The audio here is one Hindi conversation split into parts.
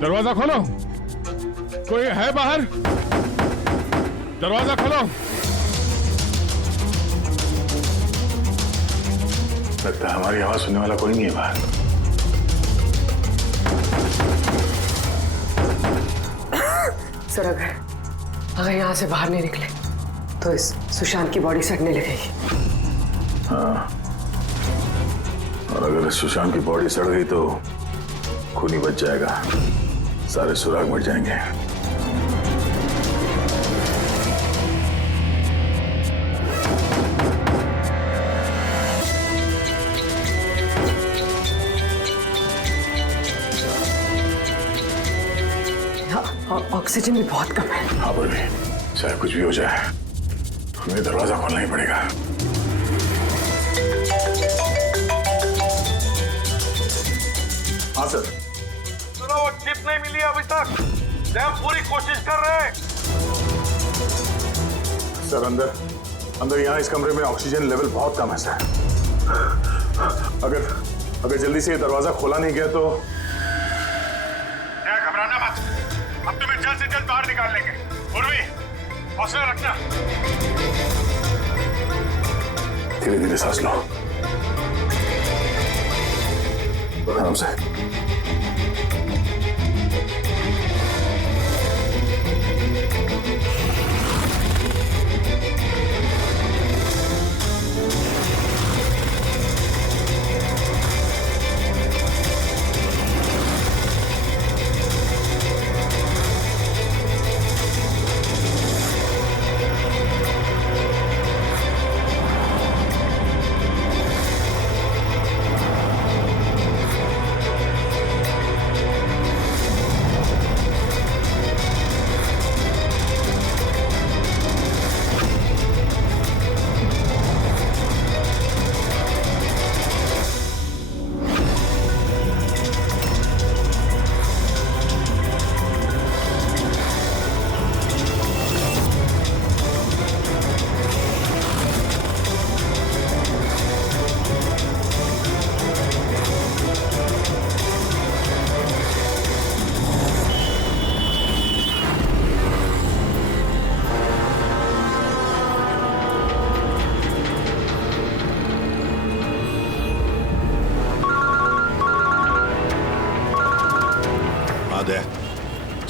दरवाजा खोलो, कोई है बाहर? दरवाजा खोलो। लगता है हमारी आवाज सुनने वाला कोई नहीं है बाहर। सर अगर यहाँ से बाहर नहीं निकले तो इस सुशांत की बॉडी सड़ने लगेगी। हाँ, और अगर इस सुशांत की बॉडी सड़ गई तो खून ही बच जाएगा, सारे सुराग मिट जाएंगे। ऑक्सीजन भी बहुत कम है। हाँ पर भी चाहे कुछ भी हो जाए हमें दरवाजा खोलना ही पड़ेगा। हाँ सर। सुनो, वो चिप नहीं मिली अभी तक। हम पूरी कोशिश कर रहे हैं। सर अंदर यहाँ इस कमरे में ऑक्सीजन लेवल बहुत कम है सर। अगर जल्दी से ये दरवाजा खोला नहीं गया तो घबराना मत, अब तुम्हें जल्द से जल्द बाहर निकाल लेंगे। उर्वी, हौसला रखना। धीरे धीरे सांस लो, आराम से।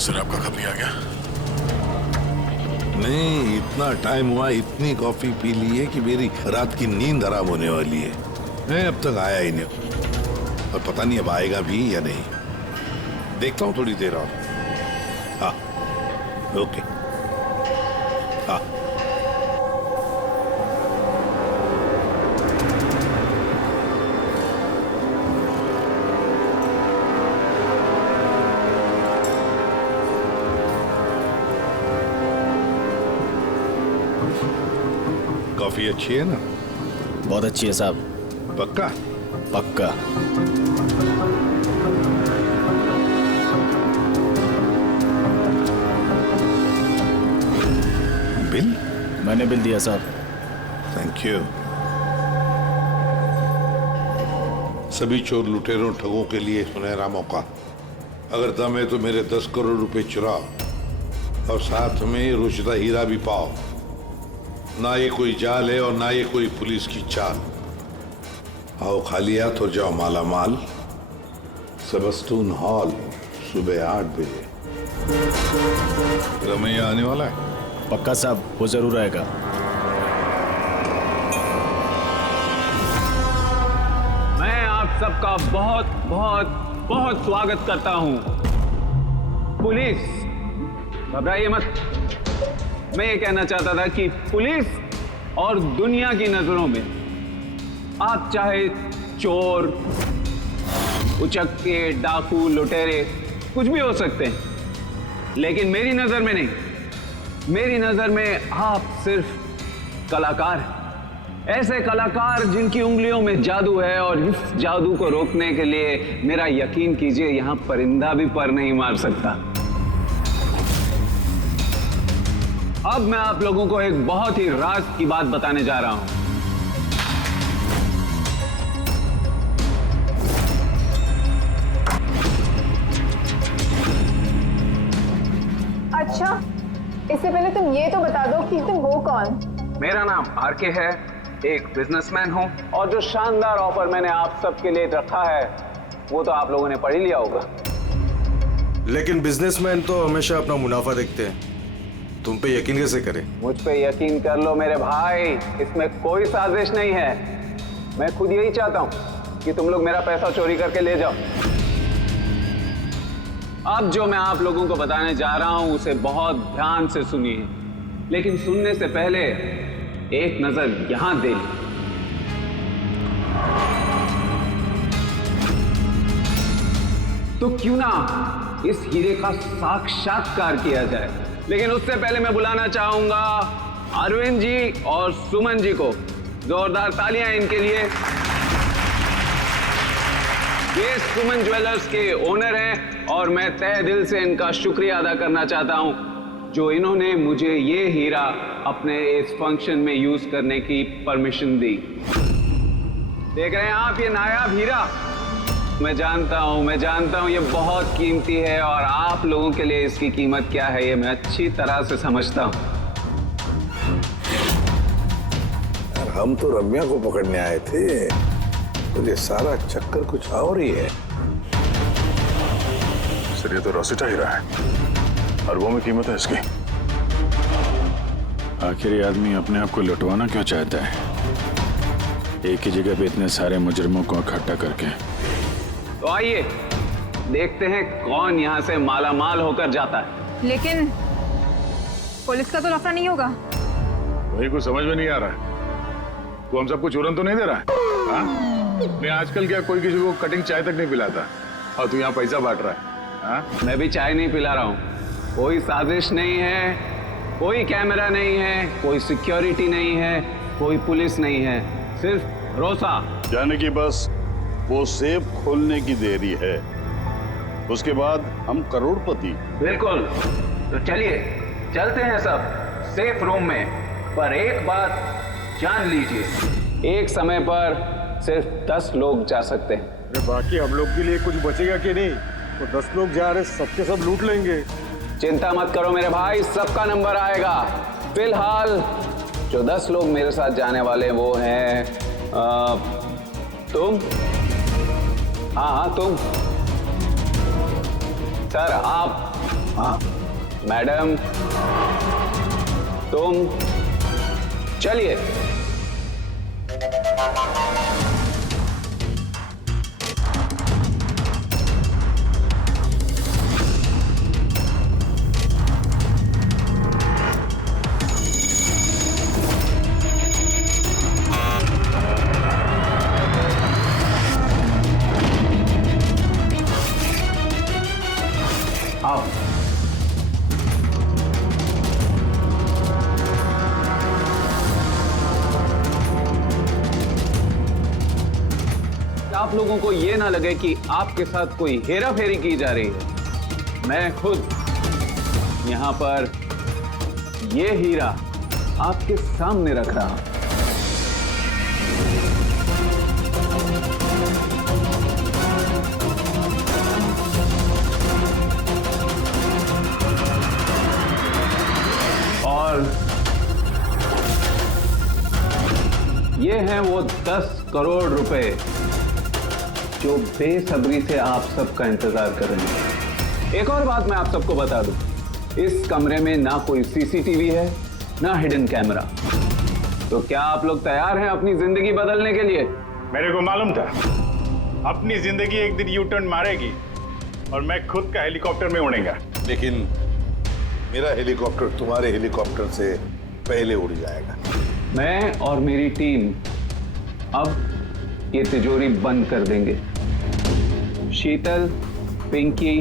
सर आपका कब भी आ गया? नहीं, इतना टाइम हुआ, इतनी कॉफी पी ली है कि मेरी रात की नींद हराम होने वाली है। मैं अब तक आया ही नहीं और पता नहीं अब आएगा भी या नहीं। देखता हूँ थोड़ी देर और। हाँ, ओके। हाँ, कॉफी अच्छी है ना? बहुत अच्छी है साहब। पक्का? पक्का। बिल? मैंने बिल दिया साहब। Thank you. सभी चोर लुटेरों ठगों के लिए सुनहरा मौका। अगर दम है तो मेरे 10 करोड़ रुपए चुराओ और साथ में रुचिता हीरा भी पाओ। ना ये कोई जाल है और ना ये कोई पुलिस की चाल। आओ खाली हाथ और जाओ माला माल। सेबस्टून हॉल सुबह 8 बजे। रमैया आने वाला है? पक्का साहब, वो जरूर आएगा। मैं आप सबका बहुत बहुत बहुत स्वागत करता हूं। पुलिस, घबराइए मत। मैं ये कहना चाहता था कि पुलिस और दुनिया की नजरों में आप चाहे चोर, उचक्के, डाकू, लुटेरे कुछ भी हो सकते हैं, लेकिन मेरी नजर में नहीं। मेरी नजर में आप सिर्फ कलाकार हैं। ऐसे कलाकार जिनकी उंगलियों में जादू है और इस जादू को रोकने के लिए मेरा यकीन कीजिए यहां परिंदा भी पर नहीं मार सकता। अब मैं आप लोगों को एक बहुत ही राज की बात बताने जा रहा हूं। उससे पहले तुम ये तो बता दो कि तुम हो कौन। मेरा नाम आरके है, एक बिजनेसमैन हूँ, और जो शानदार ऑफर मैंने आप सबके लिए रखा है वो तो आप लोगों ने पढ़ ही लिया होगा। लेकिन बिजनेसमैन तो हमेशा अपना मुनाफा देखते हैं, तुम पे यकीन कैसे करें? मुझ पे यकीन कर लो मेरे भाई, इसमें कोई साजिश नहीं है। मैं खुद यही चाहता हूँ कि तुम लोग मेरा पैसा चोरी करके ले जाओ। अब जो मैं आप लोगों को बताने जा रहा हूं उसे बहुत ध्यान से सुनिए, लेकिन सुनने से पहले एक नजर यहां दे ली। तो क्यों ना इस हीरे का साक्षात्कार किया जाए। लेकिन उससे पहले मैं बुलाना चाहूंगा अरविंद जी और सुमन जी को। जोरदार तालियां इनके लिए। ये सुमन ज्वेलर्स के ओनर हैं और मैं तहे दिल से इनका शुक्रिया अदा करना चाहता हूं जो इन्होंने मुझे ये हीरा अपने इस फंक्शन में यूज करने की परमिशन दी। देख रहे हैं आप ये नायाब हीरा? मैं जानता हूं ये बहुत कीमती है और आप लोगों के लिए इसकी कीमत क्या है ये मैं अच्छी तरह से समझता हूं। हम तो रम्या को पकड़ने आए थे, तो ये सारा चक्कर कुछ और ही है। सर ये तो रोसिटा हीरा है, अरबों में कीमत है इसकी। आखिर ये आदमी अपने आप को लुटवाना क्यों चाहता है, एक ही जगह पे इतने सारे मुजरिमों को इकट्ठा करके? तो आइए देखते हैं कौन यहां से माला माल होकर जाता है। लेकिन पुलिस का तो लफड़ा नहीं होगा? वही कुछ समझ में नहीं आ रहा है। तू हम सबको चूरन तो नहीं दे रहा है? हाँ? नहीं आजकल क्या कोई किसी को कटिंग चाय तक नहीं पिलाता और तू यहाँ पैसा बांट रहा है? हाँ? मैं भी चाय नहीं पिला रहा हूँ। कोई साजिश नहीं है, कोई कैमरा नहीं है, कोई सिक्योरिटी नहीं है, कोई पुलिस नहीं है, सिर्फ भरोसा। जाने की बस वो सेफ खोलने की देरी है, उसके बाद हम करोड़पति। बिल्कुल। तो चलिए चलते हैं सब सेफ रूम में। पर एक बात जान लीजिए, एक समय पर सिर्फ 10 लोग जा सकते हैं। अरे बाकी हम लोग के लिए कुछ बचेगा कि नहीं? तो 10 लोग जा रहे, सबके सब लूट लेंगे। चिंता मत करो मेरे भाई, सबका नंबर आएगा। फिलहाल जो 10 लोग मेरे साथ जाने वाले हैं वो हैं तुम। हाँ तुम सर, आप, हाँ मैडम, तुम। चलिए आओ। आप लोगों को ये ना लगे कि आपके साथ कोई हेरा फेरी की जा रही है। मैं खुद यहां पर ये हीरा आपके सामने रख रहा हूं। और ये हैं वो 10 करोड़ रुपए जो बेसब्री से आप सबका इंतजार कर रहे हैं। एक और बात मैं आप सबको बता दूं, इस कमरे में ना कोई सीसीटीवी है ना हिडन कैमरा। तो क्या आप लोग तैयार हैं अपनी जिंदगी बदलने के लिए? मेरे को मालूम था अपनी जिंदगी एक दिन यू टर्न मारेगी और मैं खुद का हेलीकॉप्टर में उड़ेगा। लेकिन मेरा हेलीकॉप्टर तुम्हारे हेलीकॉप्टर से पहले उड़ जाएगा। मैं और मेरी टीम अब ये तिजोरी बंद कर देंगे। शीतल, पिंकी,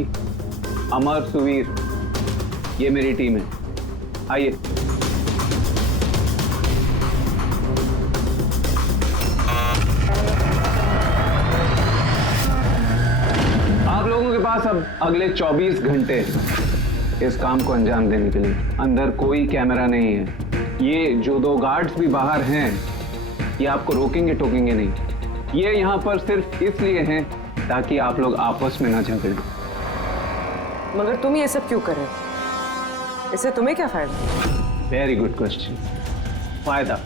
अमर, सुवीर, ये मेरी टीम है। आइए। आप लोगों के पास अब अगले 24 घंटे इस काम को अंजाम देने के लिए। अंदर कोई कैमरा नहीं है। ये जो 2 गार्ड्स भी बाहर हैं ये आपको रोकेंगे टोकेंगे नहीं। ये यहाँ पर सिर्फ इसलिए हैं ताकि आप लोग आपस में ना झगड़ें। मगर तुम ये सब क्यों कर रहे हो? इससे तुम्हें क्या फायदा? Very good question. फायदा,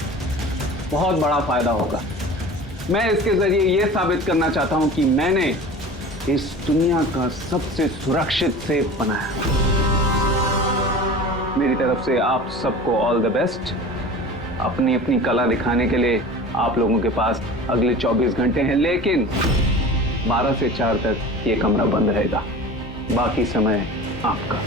बहुत बड़ा फायदा होगा। मैं इसके जरिए यह साबित करना चाहता हूं कि मैंने इस दुनिया का सबसे सुरक्षित सेफ बनाया। मेरी तरफ से आप सबको ऑल द बेस्ट। अपनी अपनी कला दिखाने के लिए आप लोगों के पास अगले 24 घंटे हैं, लेकिन 12 से 4 तक ये कमरा बंद रहेगा। बाकी समय आपका।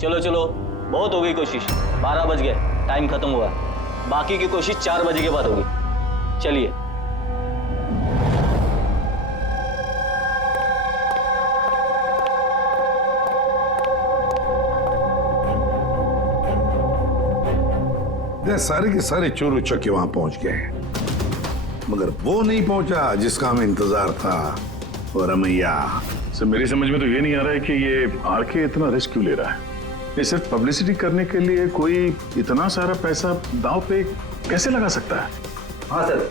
चलो चलो, बहुत हो गई कोशिश। 12 बज गए, टाइम खत्म हुआ। बाकी की कोशिश 4 बजे के बाद होगी। चलिए। सारे के सारे चोर उचक्के वहां पहुंच गए, मगर वो नहीं पहुंचा जिसका हमें इंतजार था। और रमैया, सर मेरी समझ में तो ये नहीं आ रहा है कि ये आरके इतना रिस्क क्यों ले रहा है। ये सिर्फ पब्लिसिटी करने के लिए कोई इतना सारा पैसा दांव पे कैसे लगा सकता है? हाँ सर,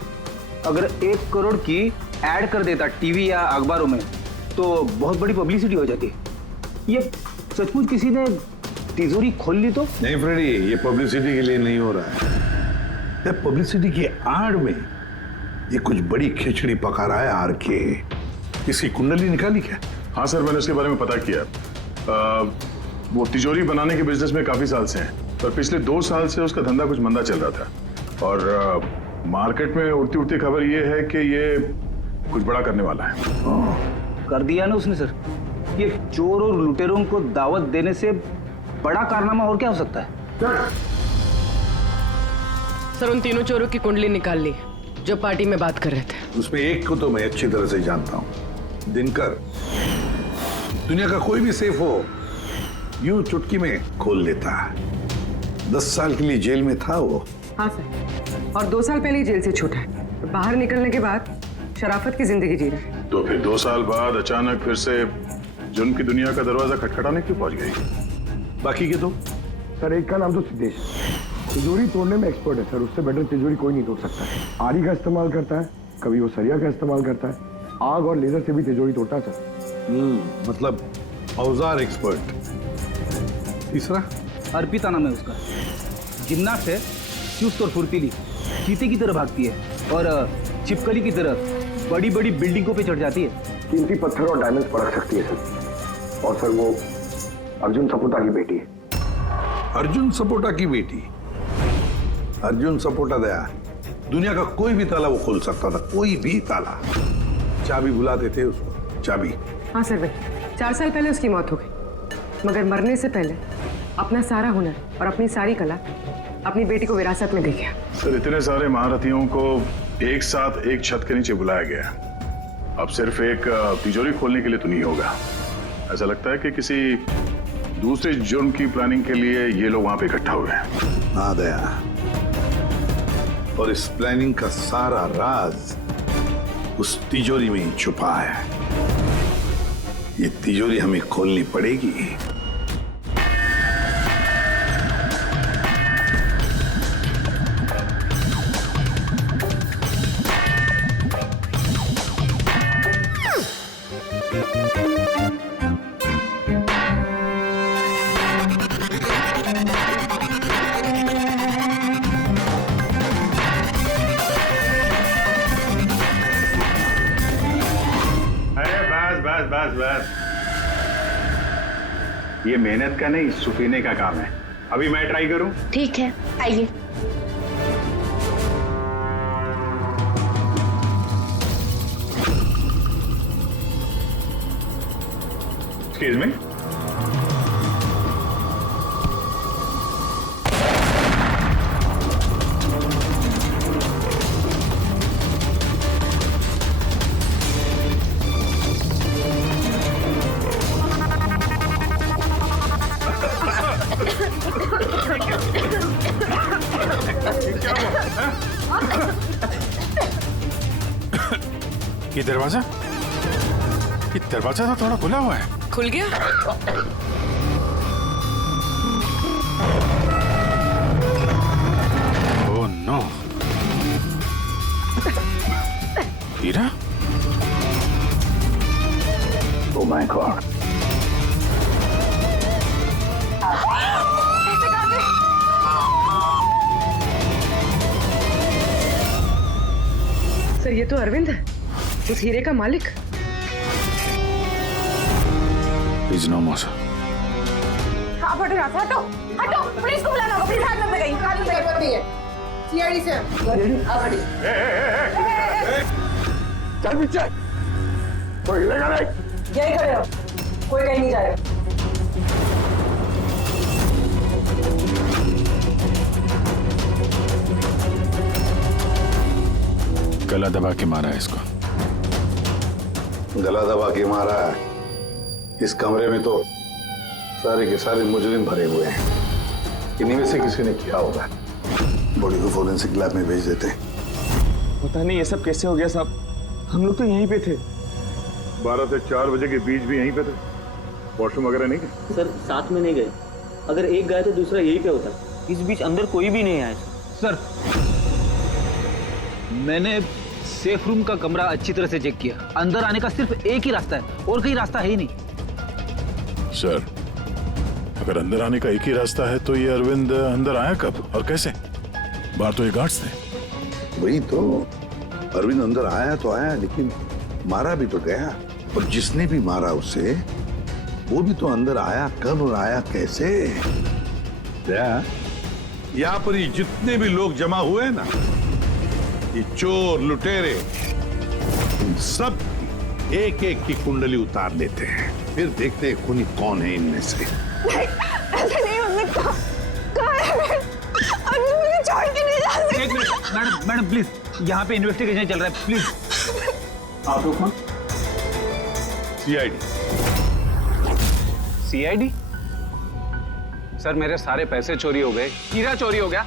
अगर 1 करोड़ की ऐड कर देता टीवी या अखबारों में तो बहुत बड़ी पब्लिसिटी हो जाती। ये सचमुच किसी ने तिजोरी खोल ली तो? नहीं फ्रेडी, ये पब्लिसिटी के लिए नहीं हो रहा है। पब्लिसिटी की आड़ में ये कुछ बड़ी खिचड़ी पका रहा है आरके। इसकी कुंडली निकाली क्या? हाँ सर, मैंने उसके बारे में पता किया। वो तिजोरी बनाने के बिजनेस में काफी साल से हैं, पर पिछले 2 साल से उसका धंधा कुछ मंदा चल रहा था। और मार्केट में उड़ती उड़ती खबर ये है कि ये कुछ बड़ा करने वाला है। कर दिया ना उसने सर। ये चोर और लुटेरों को दावत देने से बड़ा कारनामा और क्या हो सकता है? सर उन तीनों चोरों की कुंडली निकाल ली जो पार्टी में बात कर रहे थे। उसमें एक को तो मैं अच्छी तरह से जानता हूं, दिनकर। दुनिया का कोई भी सेफ हो यूं चुटकी में खोल लेता है। 10 साल के लिए जेल में था वो। हाँ सर, और 2 साल पहले ही जेल से छूटा है। बाहर निकलने के बाद शराफत की जिंदगी जी रहा है। तो फिर 2 साल बाद अचानक फिर से जुर्म की दुनिया का दरवाजा खटखटाने क्यों पहुंच गई? बाकी के 2? सर एक का नाम तो सिद्धेश, तिजोरी तोड़ने में एक्सपर्ट है सर। उससे बेटर तिजोरी कोई नहीं तोड़ सकता है। आरी का इस्तेमाल करता है, कभी वो सरिया का इस्तेमाल करता है, आग और लेजर से भी तिजोरी तोड़ता है सर। मतलब औजार एक्सपर्ट। तीसरा? अर्पिता नाम है उसका। जिम्नास्ट है, चुस्त और फुर्तीली, चीते की तरह भागती है और छिपकली की तरह बड़ी बड़ी बिल्डिंगों पे चढ़ जाती है। कीमती पत्थर और डायमंड्स परख सकती है सर। और सर वो अर्जुन सपोटा की बेटी है। अर्जुन सपोटा की बेटी? अर्जुन सपोटा दया दुनिया का कोई भी ताला वो खोल सकता था, कोई भी ताला। चाबी बुलाते थे उसको, चाबी। हाँ सर भाई, 4 साल पहले उसकी मौत हो गई, मगर मरने से पहले अपना सारा हुनर और अपनी सारी कला अपनी बेटी को विरासत में दे गया। सर इतने सारे महारथियों को एक साथ एक छत के नीचे बुलाया गया। अब सिर्फ एक तिजोरी खोलने के लिए तो नहीं होगा। ऐसा लगता है कि किसी दूसरे जुर्म की प्लानिंग के लिए ये लोग वहां पे इकट्ठा हुए हैं। हाँ दया, और इस प्लानिंग का सारा राज उस तिजोरी में ही छुपा है। ये तिजोरी हमें खोलनी पड़ेगी अरे बस बस बस बस, ये मेहनत का नहीं सुफीने का काम है। अभी मैं ट्राई करूं? ठीक है, आइए। Excuse me. ये दरवाजा तो थोड़ा खुला हुआ है। खुल गया? ओह नो, हीरा? ओह माय गॉड, सर ये तो अरविंद है, उस हीरे का मालिक। Please no more. आप हटो यहाँ से, हटो हटो, पुलिस को बुलाना होगा, प्लीज हाथ मत लगाइए, हाथ मत लगाइए। सीआईडी से आप हटिए। चल पीछे, कोई हिलेगा नहीं। यही खड़े रहो, कोई कहीं नहीं जाएगा। गला दबा के मारा है इसको। गला दबा के मारा है। इस कमरे में तो सारे के सारे मुजरिम भरे हुए हैं। इन्हीं में से किसी ने किया होगा। बॉडी को फोरेंसिक लैब में भेज देते। पता नहीं ये सब कैसे हो गया साहब, हम लोग तो यहीं पे थे। 12 से 4 बजे के बीच भी यहीं पे थे। वॉशरूम वगैरह नहीं गए? सर साथ में नहीं गए, अगर एक गया तो दूसरा यहीं पे होता। इस बीच अंदर कोई भी नहीं आया सर। मैंने सेफ रूम का कमरा अच्छी तरह से चेक किया, अंदर आने का सिर्फ एक ही रास्ता है और कोई रास्ता है ही नहीं। सर, अगर अंदर आने का एक ही रास्ता है तो ये अरविंद अंदर आया कब और कैसे? बाहर तो ये गार्ड्स थे। वही तो, अरविंद अंदर आया तो आया, लेकिन मारा भी तो गया। और जिसने भी मारा उसे, वो भी तो अंदर आया कब और आया कैसे? यहाँ पर ये जितने भी लोग जमा हुए हैं ना, ये चोर लुटेरे, इन सब एक एक की कुंडली उतार लेते हैं, फिर देखते हैं खूनी कौन है इनमें से। ऐसा नहीं हो सकता। कहाँ है मैं? अभी मुझे छोड़ के नहीं जा सकते। एक मिनट मैडम प्लीज, यहाँ पे इन्वेस्टिगेशन चल रहा है, प्लीज। आप लोग कौन? सीआईडी? सर मेरे सारे पैसे चोरी हो गए, हीरा चोरी हो गया।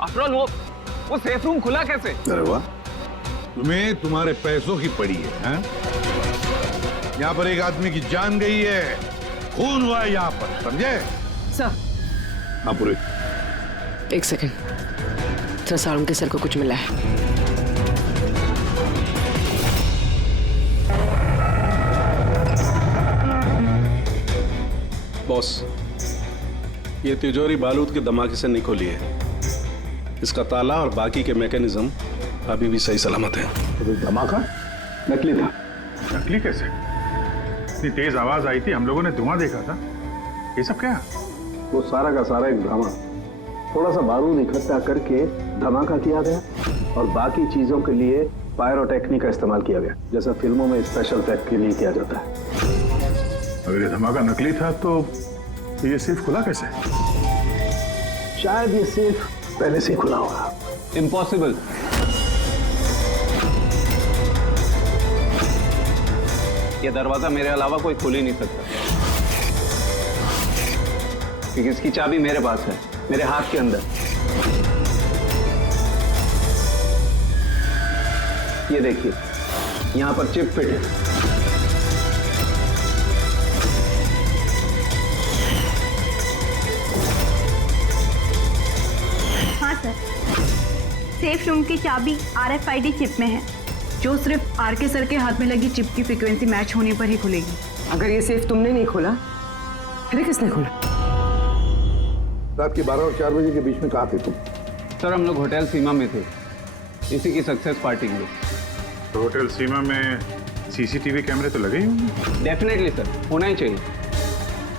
आफ्टर ऑल वो सेफ रूम खुला कैसे? अरे वाह, तुम्हें तुम्हारे पैसों की पड़ी है, हैं? यहाँ पर एक आदमी की जान गई है, खून हुआ है यहाँ पर, समझे? सर हाँ पूरे। एक सेकंड सर, सालम के सर को कुछ मिला है। बॉस, ये तिजोरी बारूद के धमाके से नहीं खुली है। इसका ताला और बाकी के मैकेनिज्म अभी भी सही सलामत है। तो धमाका नकली था। नकली कैसे? इतनी तेज आवाज आई थी, हम लोगों ने धुआं देखा था। ये सब क्या? वो सारा का सारा एक ड्रामा, थोड़ा सा बारूद इकट्ठा करके धमाका किया गया और बाकी चीजों के लिए पायरोटेक्निक का इस्तेमाल किया गया, जैसा फिल्मों में स्पेशल इफेक्ट के लिए किया जाता है। अगर ये धमाका नकली था तो ये सेफ खुला कैसे? शायद ये सेफ पहले से ही खुला होगा। इम्पॉसिबल। ये दरवाजा मेरे अलावा कोई खोल ही नहीं सकता, क्योंकि इसकी चाबी मेरे पास है, मेरे हाथ के अंदर। ये देखिए, यहां पर चिप फिट है। हाँ सर, सेफ रूम की चाबी RFID चिप में है। जो सिर्फ आर के सर के हाथ में लगी चिप की फ्रीक्वेंसी मैच होने पर ही खुलेगी। अगर ये सेफ तुमने नहीं खोला फिर किसने खोला? रात के 12 और 4 बजे के बीच में कहाँ थे तुम? सर हम लोग होटल सीमा में थे, इसी की सक्सेस पार्टी के लिए। तो होटल सीमा में सीसीटीवी कैमरे तो लगे ही होंगे। डेफिनेटली सर, होना ही चाहिए।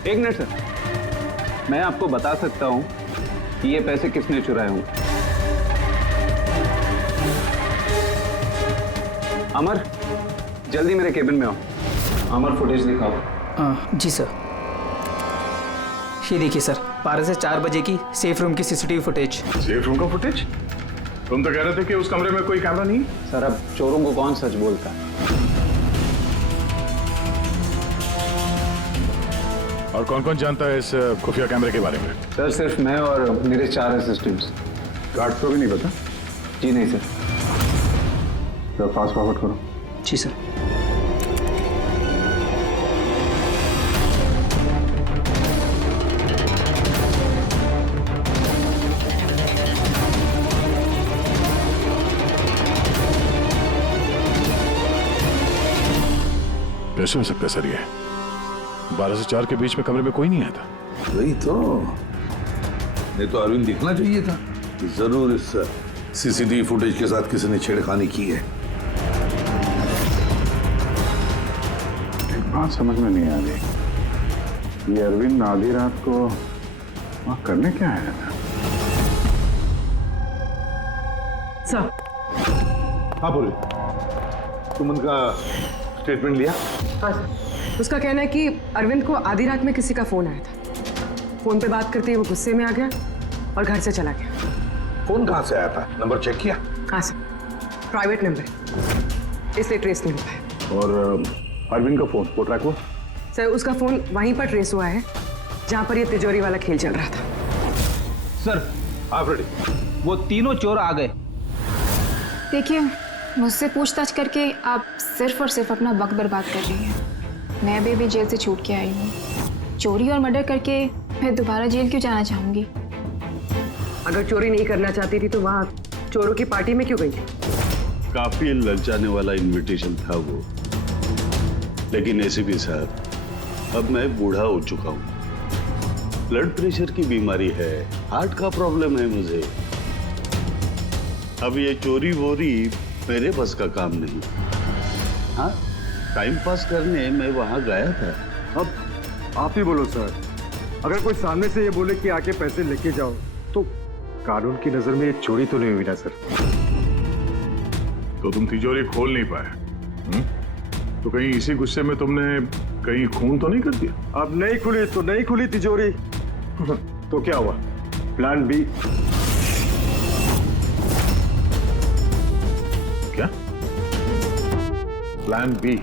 एक मिनट सर, मैं आपको बता सकता हूँ कि ये पैसे किसने चुराए होंगे। अमर, जल्दी मेरे केबिन में आओ। अमर, फुटेज दिखाओ। जी सर। ये देखिए सर, 12 से 4 बजे की सेफ रूम की सीसीटीवी फुटेज। सेफ रूम का फुटेज? तुम तो कह रहे थे कि उस कमरे में कोई कैमरा नहीं। सर अब चोरों को कौन सच बोलता है? और कौन कौन जानता है इस खुफिया कैमरे के बारे में? सर सिर्फ मैं और मेरे 4 असिस्टेंट्स। गार्ड को भी नहीं पता? जी नहीं सर। तो फास्ट फॉरवर्ड करो। जी सर। कैसे हो सकता है सर? ये 12 से 4 के बीच में कमरे में कोई नहीं आया था। वही तो, नहीं तो अरविंद दिखना चाहिए था। जरूर इस सीसीटीवी फुटेज के साथ किसी ने छेड़खानी की है। एक बात समझ में नहीं आ रही, ये अरविंद आधी रात को वहां करने क्या आया था? सर। हाँ बोले, तुम उनका स्टेटमेंट लिया? हाँ सर। उसका कहना है कि अरविंद को आधी रात में किसी का फोन आया था। फोन पे बात करते ही वो गुस्से में आ गया और घर से चला गया। फोन कहाँ से आया था? नंबर चेक किया? हाँ सर, प्राइवेट नंबर, इसलिए ट्रेस नहीं हो पाया। और अरविंद का फोन वो ट्रैक हुआ? सर उसका फोन वहीं पर ट्रेस हुआ है जहां पर ये तिजोरी वाला खेल चल रहा था। सर हाँ फ्रेडी, वो तीनों चोर आ गए। देखिए, मुझसे पूछताछ करके आप सिर्फ और सिर्फ अपना वक्त बर्बाद कर रही हैं। मैं अभी जेल से छूट के आई हूँ। चोरी और मर्डर करके मैं दोबारा जेल क्यों जाना चाहूँगी? अगर चोरी नहीं करना चाहती थी तो वहाँ चोरों की पार्टी में क्यों गई थी? काफी ललचाने वाला इनविटेशन था वो, लेकिन एसीपी साहब, अब मैं बूढ़ा हो चुका हूँ। ब्लड प्रेशर की बीमारी है, हार्ट का प्रॉब्लम है मुझे। अब ये चोरी वोरी मेरे बस का काम नहीं। हाँ, टाइम पास करने मैं वहां गया था। अब आप ही बोलो सर, अगर कोई सामने से ये बोले कि आके पैसे लेके जाओ तो कानून की नजर में ये चोरी तो नहीं हुई ना सर? तो तुम तिजोरी खोल नहीं पाए? तो कहीं इसी गुस्से में तुमने कहीं खून तो नहीं कर दिया? अब नहीं खुली तो नहीं खुली तिजोरी। तो क्या हुआ? Plan B. क्या प्लान बी?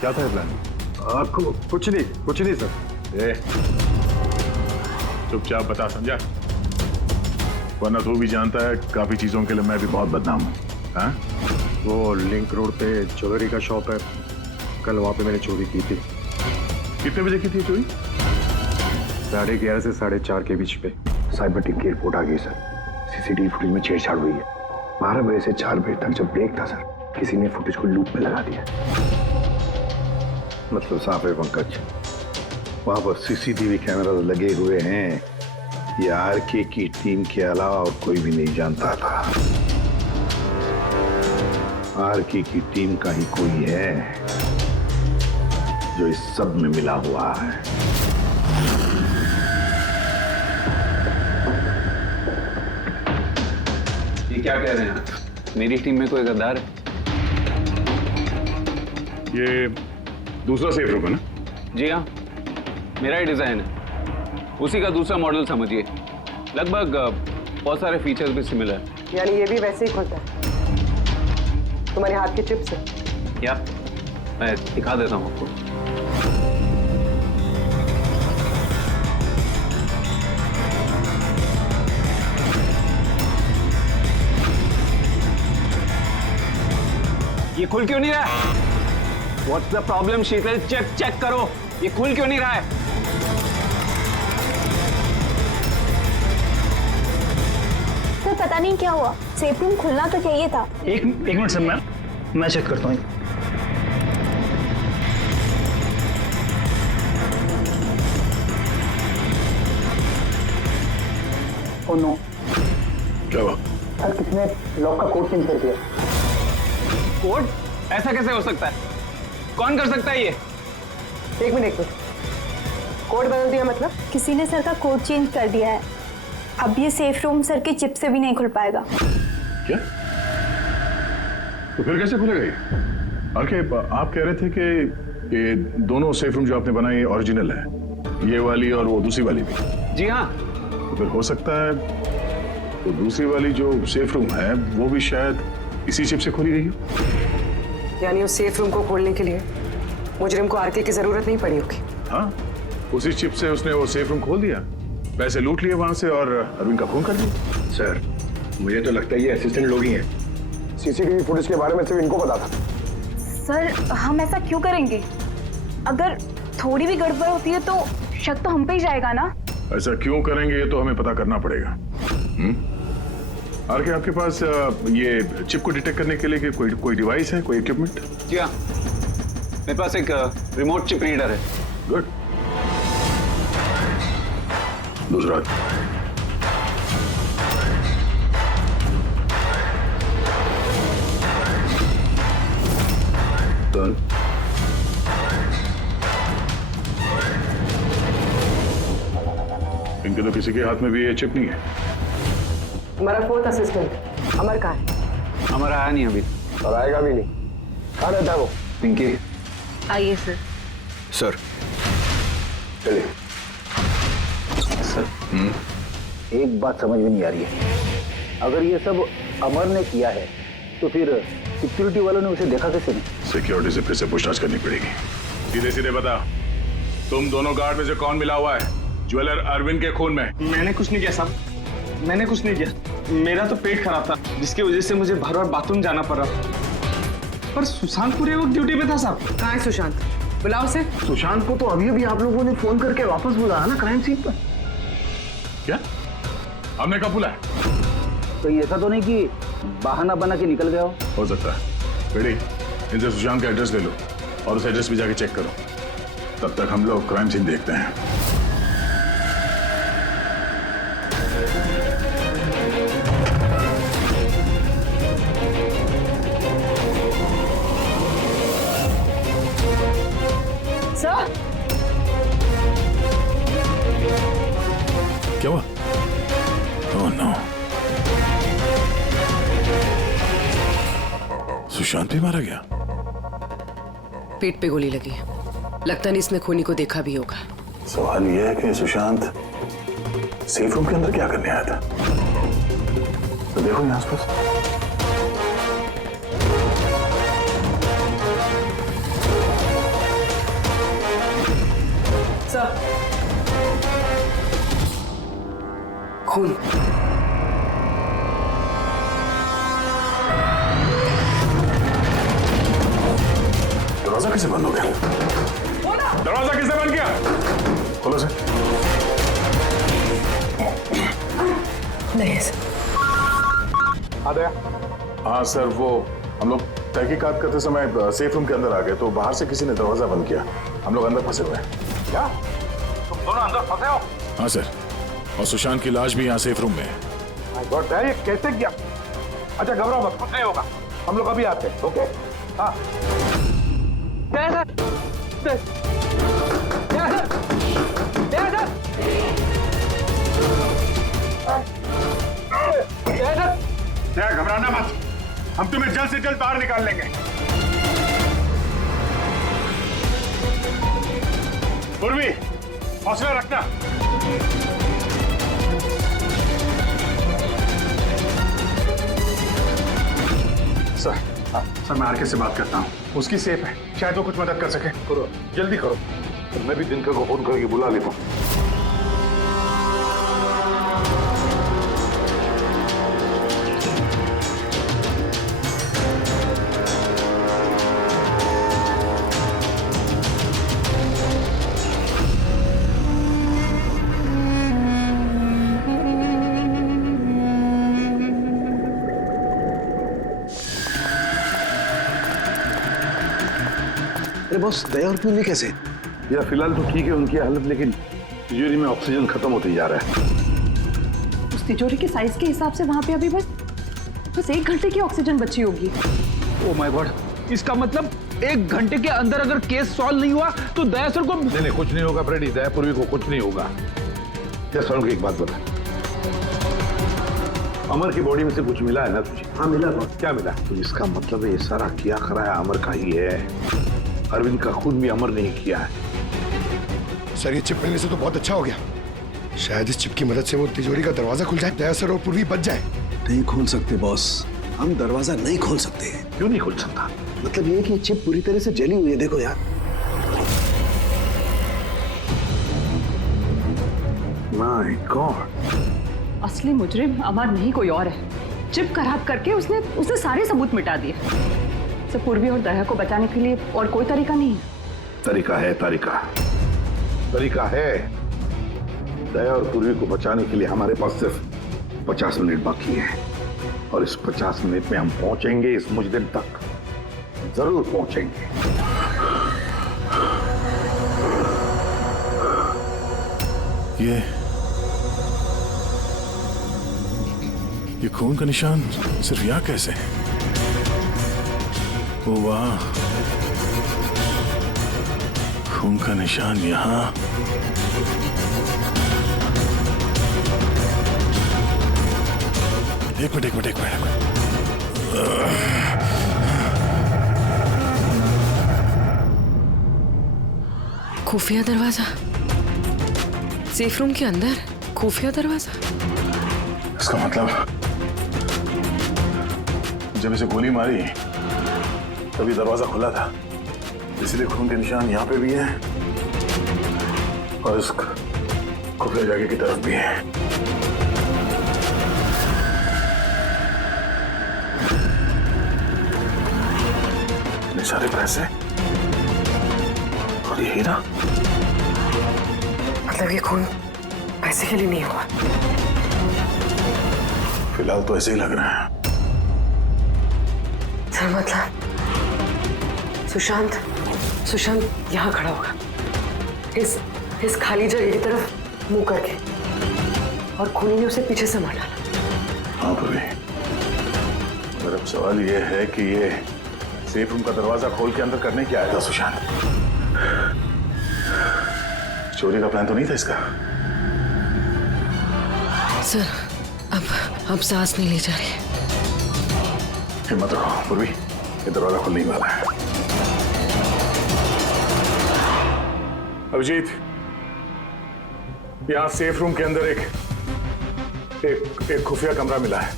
क्या था प्लान बी? कुछ नहीं सर। चुपचाप बता, समझा? वरना तू भी जानता है काफी चीजों के लिए मैं भी बहुत बदनाम हूँ। हाँ? वो लिंक रोड पे ज्वेलरी का शॉप है, कल वहां पे मैंने चोरी की थी। कितने बजे की थी चोरी? 11:30 से 4:30 के बीच पे। साइबर टीम की रिपोर्ट आ गई सर। सीसीटीवी फुटेज में छेड़छाड़ हुई है। 12 बजे से 4 बजे तक जब ब्रेक था सर, किसी ने फुटेज को लूप में लगा दिया। मतलब साफ है पंकज, वहां पर सीसीटीवी कैमरा लगे हुए हैं। ये आरके की टीम के अलावा और कोई भी नहीं जानता था। आरके की टीम का ही कोई है जो इस सब में मिला हुआ है। ये क्या कह रहे हैं आप? मेरी टीम में कोई गद्दार है? ये दूसरा सेफ रूम है ना? जी हाँ, मेरा ही डिजाइन है, उसी का दूसरा मॉडल समझिए। लगभग बहुत सारे फीचर्स भी सिमिलर है। यानी ये भी वैसे ही खुलता है तुम्हारे हाथ के चिप से? क्या? मैं दिखा देता हूँ आपको। ये खुल क्यों नहीं रहा है? What's the problem, Sheetal? Check करो, ये खुल क्यों नहीं रहा है? सर पता नहीं क्या हुआ, सेफ रूम खुलना तो चाहिए था। एक मिनट सर, मैं चेक करता हूँ। ओ नो क्या हुआ? सर, किसने लॉक का कोड चेंज कर दिया? कोड? ऐसा कैसे हो सकता है? कौन कर सकता है ये? एक मिनट कोड बदल दिया मतलब? किसी ने सर का कोड चेंज कर दिया है। अब ये सेफ रूम सर के चिप से भी नहीं खुल पाएगा। क्या? तो फिर कैसे खुलेगा ये? आरके, आप कह रहे थे कि ये दोनों सेफ रूम जो आपने बनाए ओरिजिनल है, ये वाली और वो दूसरी वाली भी? जी हाँ। तो फिर हो सकता है तो दूसरी वाली जो सेफ रूम है वो भी शायद इसी चिप से खोली गई हो। यानी उस सेफ रूम को खोलने के लिए मुजरिम को आरके की जरूरत नहीं पड़ी होगी। हाँ, उसी चिप से उसने वो सेफ रूम खोल दिया, पैसे लूट लिए वहां से और अरविंद का खून कर दिया। सर, मुझे तो लगता है ये असिस्टेंट लोग ही हैं। सीसीटीवी फुटेज के बारे में सिर्फ इनको पता था। सर, हम ऐसा क्यों करेंगे? अगर थोड़ी भी गड़बड़ होती है तो शक तो हम पे ही जाएगा ना। ऐसा क्यों करेंगे ये तो हमें पता करना पड़ेगा। आरके, आपके पास ये चिप को डिटेक्ट करने के लिए कोई डिवाइस है, कोई इक्विपमेंट? जी हाँ, मेरे पास एक रिमोट चिप रीडर है। गुड। दूसरा? डन। इनके तो किसी के हाथ में भी ये चिप नहीं है। हमारा फोर्थ असिस्टेंट अमर कहाँ है? हमारा आया नहीं अभी। और आएगा भी नहीं। कहाँ रहता है वो? पिंकी। आइए सर। सर, चलिए। सर, एक बात समझ में नहीं आ रही है। अगर ये सब अमर ने किया है तो फिर सिक्योरिटी वालों ने उसे देखा कैसे नहीं? सिक्योरिटी से फिर से पूछताछ करनी पड़ेगी। सीधे सीधे बता, तुम दोनों गार्ड में से कौन मिला हुआ है ज्वेलर अरविंद के खून में? मैंने कुछ नहीं किया साहब, मैंने कुछ नहीं किया। मेरा तो पेट खराब था जिसकी वजह से मुझे बार बार बाथरूम जाना पड़ा। पर सुशांत पूरे वक्त ड्यूटी पे था साहब। कहाँ है सुशांत? बुलाओ उसे। सुशांत को तो अभी अभी आप लोगों ने फोन करके वापस बुलाया ना क्राइम सीन पर। क्या? हमने कब बुलाया? कहीं ऐसा तो नहीं कि बहाना बना के निकल गया हो सकता है। बेटी, इनसे सुशांत का एड्रेस ले लो और उस एड्रेस पे जाके चेक करो। तब तक हम लोग क्राइम सीन देखते हैं। सर, क्या हुआ? ओह नो, सुशांत भी मारा गया। पेट पे गोली लगी है। लगता नहीं इसने खूनी को देखा भी होगा। सवाल यह है कि सुशांत सेफ रूम के अंदर क्या करने आया था? तो देखो यहाँ आसपास। सर, खून। दरवाजा कैसे बंद हो गया? दरवाजा किसने बंद किया? खोलो से। नहीं सर। आ गया। हाँ सर, वो हम लोग तहकीकात करते समय सेफ रूम के अंदर आ गए तो बाहर से किसी ने दरवाजा बंद किया। हम लोग अंदर फंसे हुए हैं। क्या तुम दोनों अंदर फंसे हो? हाँ सर, और सुशांत की लाश भी यहाँ सेफ रूम में है। ये कैसे किया? अच्छा, घबराओ मत, कुछ नहीं होगा। हम लोग अभी आते हैं। ओके? हाँ। घबराना मत, हम तुम्हें जल्द से जल्द बाहर निकाल लेंगे। पूर्वी, हौसला रखना। सर, मैं आरके से बात करता हूँ। उसकी सेफ है, शायद वो कुछ मदद कर सके। करो, जल्दी करो। तो मैं भी दिनकर को फोन करके बुला लेता हूँ। अरे बॉस, दया और पूर्वी कैसे? यार फिलहाल तो ठीक है उनकी हालत, लेकिन तिजोरी में ऑक्सीजन खत्म होती जा रहा है। उस तिजोरी के साइज के हिसाब से वहां पे अभी बस 1 घंटे की ऑक्सीजन बची होगी। ओ माय गॉड, इसका मतलब 1 घंटे के अंदर अगर केस सॉल्व नहीं हुआ तो दया सर को नहीं कुछ नहीं होगा फ्रेडी, दया पूर्वी को कुछ नहीं होगा। क्या सर को एक बात बता, अमर की बॉडी में से कुछ मिला है ना तुझे? हाँ मिला बॉस। क्या मिला? तो इसका मतलब ये सारा किया कराया अमर का ही है। अरविंद का खून भी अमर नहीं किया है। सर ये चिप मिलने से तो बहुत अच्छा हो गया। शायद इस चिप की मदद से वो तिजोरी का दरवाजा खुल जाए, दया सर और पूर्वी बच जाए। नहीं खोल सकते बॉस, हम दरवाजा नहीं खोल सकते। क्यों नहीं खोल सकता? मतलब ये कि ये चिप पूरी तरह से जली हुई है, देखो यार। माय गॉड, असली मुजरिम अमर नहीं कोई और है। चिप खराब करके उसने सारे सबूत मिटा दिए। सिर्फ पूर्वी और दया को बचाने के लिए और कोई तरीका नहीं है। तरीका है, तरीका है। दया और पूर्वी को बचाने के लिए हमारे पास सिर्फ 50 मिनट बाकी है, और इस 50 मिनट में हम पहुंचेंगे इस मुजरिम तक, जरूर पहुंचेंगे। ये खून का निशान सिर्फ यहाँ कैसे? ओ वाह, खून का निशान यहाँ। एक मिनट। खुफिया दरवाजा, सेफ रूम के अंदर खुफिया दरवाजा। इसका मतलब जब इसे गोली मारी तभी दरवाजा खुला था, इसलिए खून के निशान यहाँ पे भी है और इस खुफिया जगह की तरफ भी है। इतने सारे पैसे और ये हीरा, मतलब ये खून पैसे के लिए नहीं हुआ। फिलहाल तो ऐसे ही लग रहा है। सर मतलब सुशांत यहाँ खड़ा होगा, इस खाली जगह की तरफ मुंह करके, और खूनी ने उसे पीछे से मार डाला। हाँ पूर्वी, मगर अब सवाल ये है कि ये सेफ रूम का दरवाजा खोल के अंदर करने क्या आया था सुशांत? चोरी का प्लान तो नहीं था इसका? सर अब सांस नहीं ली जा रही। हिम्मत रखो पूर्वी, ये दरवाजा खुलने ही वाला है। अभिजीत, यहाँ सेफ रूम के अंदर एक खुफिया कमरा मिला है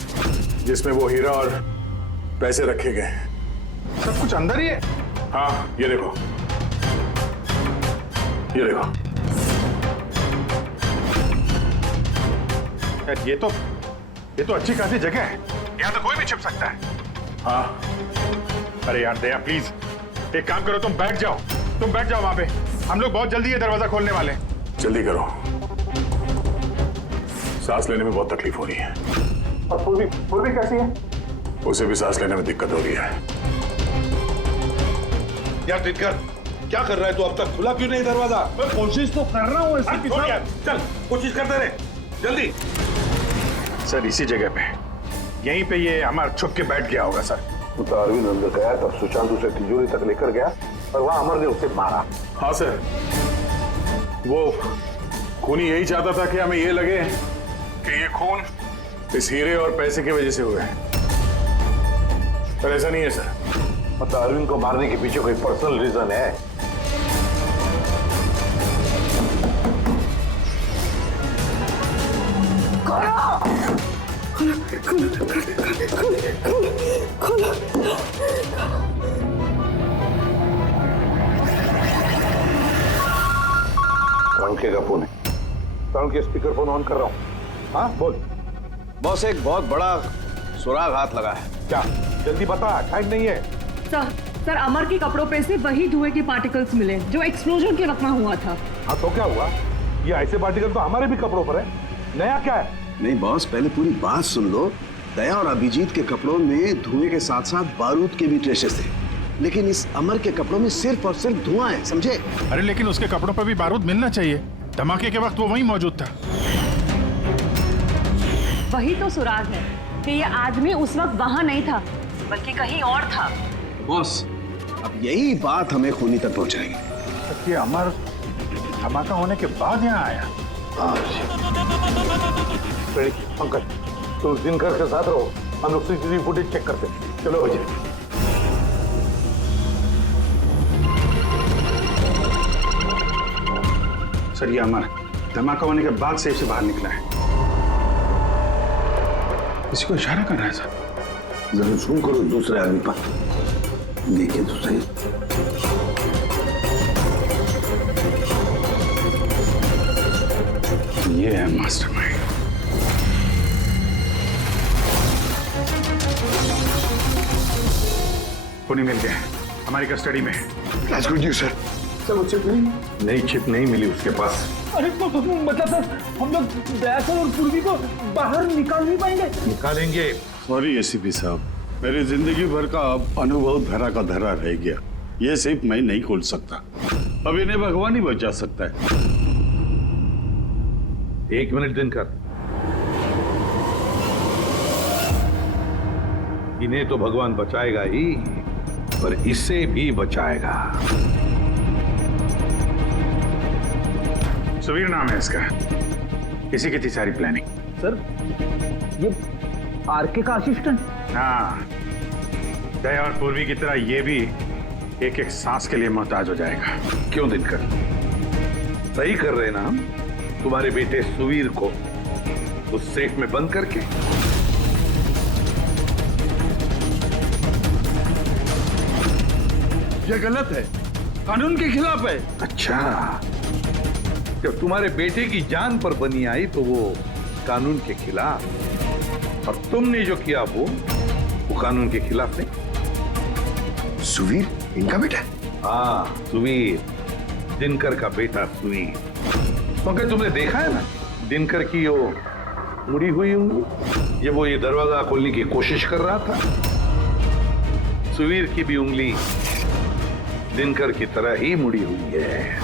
जिसमें वो हीरा और पैसे रखे गए। सब कुछ अंदर ही है? हाँ, ये देखो। ये तो अच्छी खासी जगह है, यहाँ तो कोई भी छिप सकता है। हाँ, अरे यार दया प्लीज एक काम करो, तुम बैठ जाओ वहां पे, हम लोग बहुत जल्दी ये दरवाजा खोलने वाले हैं। जल्दी करो, सांस लेने में बहुत तकलीफ हो रही है। और पूर्वी कैसी है? उसे भी सांस लेने में दिक्कत हो रही है। यार टिटकर, क्या कर रहा है तू? अब तक खुला क्यों नहीं दरवाजा? मैं कोशिश तो कर रहा हूँ। चल कोशिश करते रहे, जल्दी। सर इसी जगह पे, यहीं पे ये अमर छुप के बैठ गया होगा सर। वो तो अरविंद अंदर गया तब सुशांत उसे तिजोरी तक लेकर गया और वहां अमर ने उसे मारा। हाँ सर, वो खूनी यही चाहता था कि हमें ये लगे कि ये खून इस हीरे और पैसे की वजह से हुआ है, पर ऐसा नहीं है सर। मतलब अरविंद को मारने के पीछे कोई पर्सनल रीजन है? तरुण का फोन है, तरुण के स्पीकर फोन ऑन कर रहा हूँ। हाँ बोल। बॉस एक बहुत बड़ा सुराग हाथ लगा है। क्या? जल्दी बता, टाइम नहीं है। सर अमर के कपड़ों पे से वही धुएं के पार्टिकल्स मिले जो एक्सप्लोजन के वक्त में हुआ था। हाँ तो क्या हुआ? ये ऐसे पार्टिकल तो हमारे भी कपड़ों पर है, नया क्या है? नहीं बॉस, पहले पूरी बात सुन लो। दया और अभिजीत के कपड़ों में धुएं के साथ साथ बारूद के भी ट्रेसेस थे। लेकिन इस अमर के कपड़ों में सिर्फ और सिर्फ धुआं है, समझे? अरे लेकिन उसके कपड़ों पर भी बारूद मिलना चाहिए। धमाके के वक्त वो वहीं मौजूद था। वही तो सुराग है कि ये आदमी उस वक्त वहां नहीं था, बल्कि कहीं और था। बॉस, अब यही बात हमें खूनी तक पहुंचाएगी। ये अमर धमाका होने के बाद यहाँ आया। पंकज, तो दिनकर के साथ रहो, हम लोग सीसीटीवी फुटेज चेक करते हैं। चलो भैया। सर, ये अमर धमाका होने के बाद सेफ से बाहर निकला है। किसी को इशारा कर रहा है सर। जरा जूम करो दूसरे आदमी पर, देखिए तो सही। ये है मास्टरमाइंड। पुनी मिल गया, हमारी कस्टडी में है। That's good news, sir. Sir वो चिप मिली? नई चिप नहीं मिली उसके पास। अरे तो मतलब सर, हम लोग दयासर और पूर्वी को बाहर निकाल नहीं पाएंगे? निकालेंगे। सॉरी एसीपी साहब, मेरी जिंदगी भर का अब अनुभव धरा का धरा रह गया। ये सिर्फ मैं नहीं खोल सकता, अब इन्हें भगवान ही बचा सकता है। 1 मिनट दिनकर, इन्हें तो भगवान बचाएगा ही, पर इससे भी बचाएगा। सुवीर नाम है इसका, इसी की थी सारी प्लानिंग। सर, ये आरके का असिस्टेंट? हाँ, दया और पूर्वी की तरह ये भी एक एक सांस के लिए मोहताज हो जाएगा। क्यों दिनकर, सही कर रहे ना हम? तुम्हारे बेटे सुवीर को उस सेफ में बंद करके। ये गलत है, कानून के खिलाफ है। अच्छा, जब तुम्हारे बेटे की जान पर बनी आई तो वो कानून के खिलाफ, और तुमने जो किया वो कानून के खिलाफ नहीं। सुवीर इनका बेटा? हाँ, सुवीर, दिनकर का बेटा सुवीर। पंकज, तुमने देखा है ना दिनकर की वो मुड़ी हुई उंगली, जब वो ये दरवाजा खोलने की कोशिश कर रहा था। सुवीर की भी उंगली दिनकर की तरह ही मुड़ी हुई है।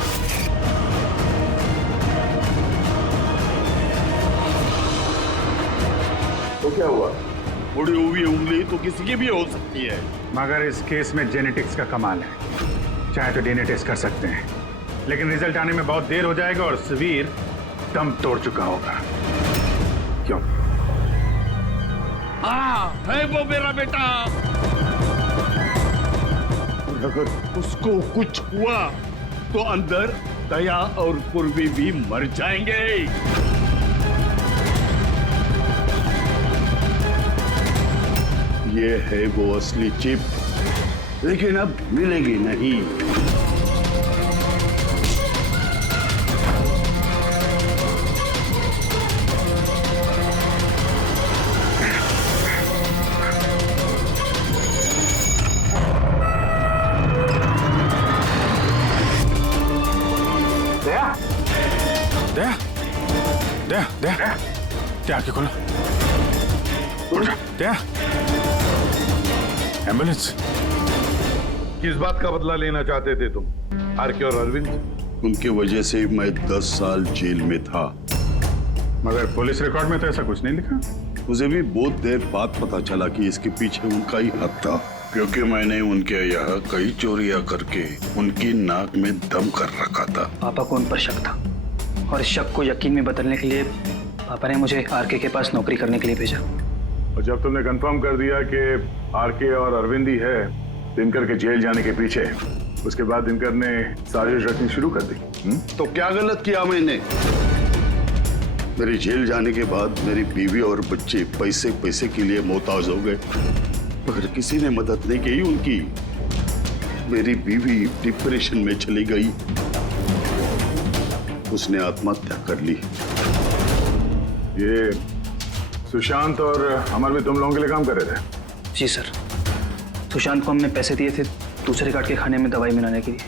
तो क्या हुआ? मुड़ी हुई उंगली तो किसी की भी हो सकती है, मगर इस केस में जेनेटिक्स का कमाल है। चाहे तो डीएनए टेस्ट कर सकते हैं, लेकिन रिजल्ट आने में बहुत देर हो जाएगा और सुवीर दम तोड़ चुका होगा। क्यों? हाँ, है वो मेरा बेटा। अगर उसको कुछ हुआ तो अंदर दया और पूर्वी भी मर जाएंगे। ये है वो असली चिप, लेकिन अब मिलेगी नहीं। दया आके खोलो। दया, एम्बुलेंस। किस बात का बदला लेना चाहते थे तुम, आरके और अरविंद? उनकी वजह से मैं 10 साल जेल में था। मगर पुलिस रिकॉर्ड में तो ऐसा कुछ नहीं लिखा। मुझे भी बहुत देर बाद पता चला कि इसके पीछे उनका ही हाथ था, क्योंकि मैंने उनके यहाँ कई चोरियां करके उनकी नाक में दम कर रखा था। पापा को उन पर शक था, और इस शक को यकीन में बदलने के लिए पापा ने मुझे आरके के पास नौकरी करने के लिए भेजा। और जब तुमने कंफर्म कर दिया कि आरके और अरविंद ही है दिनकर के जेल जाने के पीछे, उसके बाद दिनकर ने साजिश रचनी शुरू कर दी। तो क्या गलत किया मैंने? मेरी जेल जाने के बाद मेरी बीवी और बच्चे पैसे पैसे के लिए मोहताज हो गए, मगर किसी ने मदद नहीं की उनकी। मेरी बीवी डिप्रेशन में चली गई, उसने आत्महत्या कर ली। ये सुशांत और अमर भी तुम लोगों के लिए काम कर रहे थे? जी सर, सुशांत को हमने पैसे दिए थे दूसरे गार्ड के खाने में दवाई मिलाने के लिए,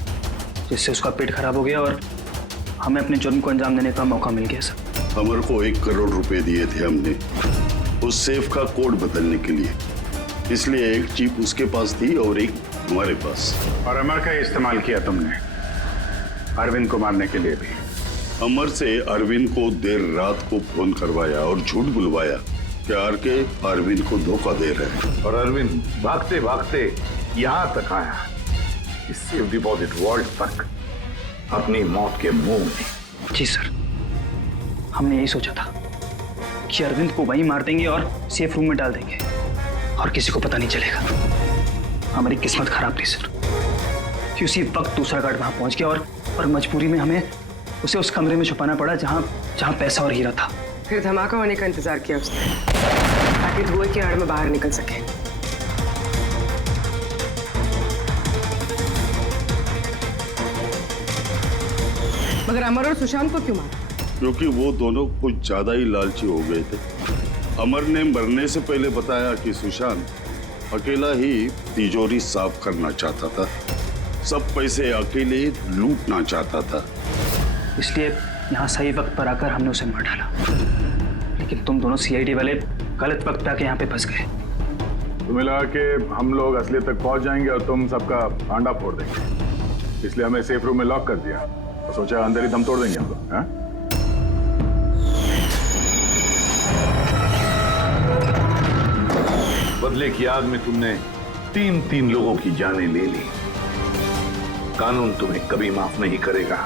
जिससे उसका पेट खराब हो गया और हमें अपने जुर्म को अंजाम देने का मौका मिल गया सर। अमर को 1 करोड़ रुपए दिए थे हमने उस सेफ का कोड बदलने के लिए, इसलिए एक चिप उसके पास थी और एक हमारे पास। और अमर का इस्तेमाल किया तुमने अरविंद को मारने के लिए भी। अमर से अरविंद को देर रात को फोन करवाया और झूठ बुलवाया कि आरके अरविंद को धोखा दे रहे हैं। और अरविंद भागते भागते यहां तक आया, इस सेफ डिपॉजिट वॉल्ट तक, अपनी मौत के मुंह में। जी सर, हमने यही सोचा था कि अरविंद को वहीं मार देंगे और सेफ रूम में डाल देंगे और किसी को पता नहीं चलेगा। हमारी किस्मत खराब थी सर कि उसी वक्त दूसरा गार्ड वहां पहुंच गया और मजबूरी में हमें उसे उस कमरे में छुपाना पड़ा जहां पैसा और हीरा था। फिर धमाका होने का इंतजार किया उसने ताकि धुएं की आड़ में बाहर निकल सके। मगर अमर और सुशांत को क्यों मारा? क्योंकि वो दोनों कुछ ज्यादा ही लालची हो गए थे। अमर ने मरने से पहले बताया कि सुशांत अकेला ही तिजोरी साफ करना चाहता था, सब पैसे अकेले लूटना चाहता था। इसलिए यहाँ सही वक्त पर आकर हमने उसे मार डाला, लेकिन तुम दोनों सीआईडी वाले गलत वक्त पे आके यहाँ पे फंस गए। तुम्हें लगा कि हम लोग असलियत तक पहुंच जाएंगे और तुम सबका आंडा फोड़ देंगे, इसलिए हमें सेफ रूम में लॉक कर दिया और सोचा अंदर ही दम तोड़ देंगे हम लोग। हाँ? बदले की आग में तुमने तीन लोगों की जानें ले ली। कानून तुम्हें कभी माफ नहीं करेगा,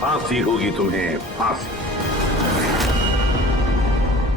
फांसी होगी तुम्हें, फांसी।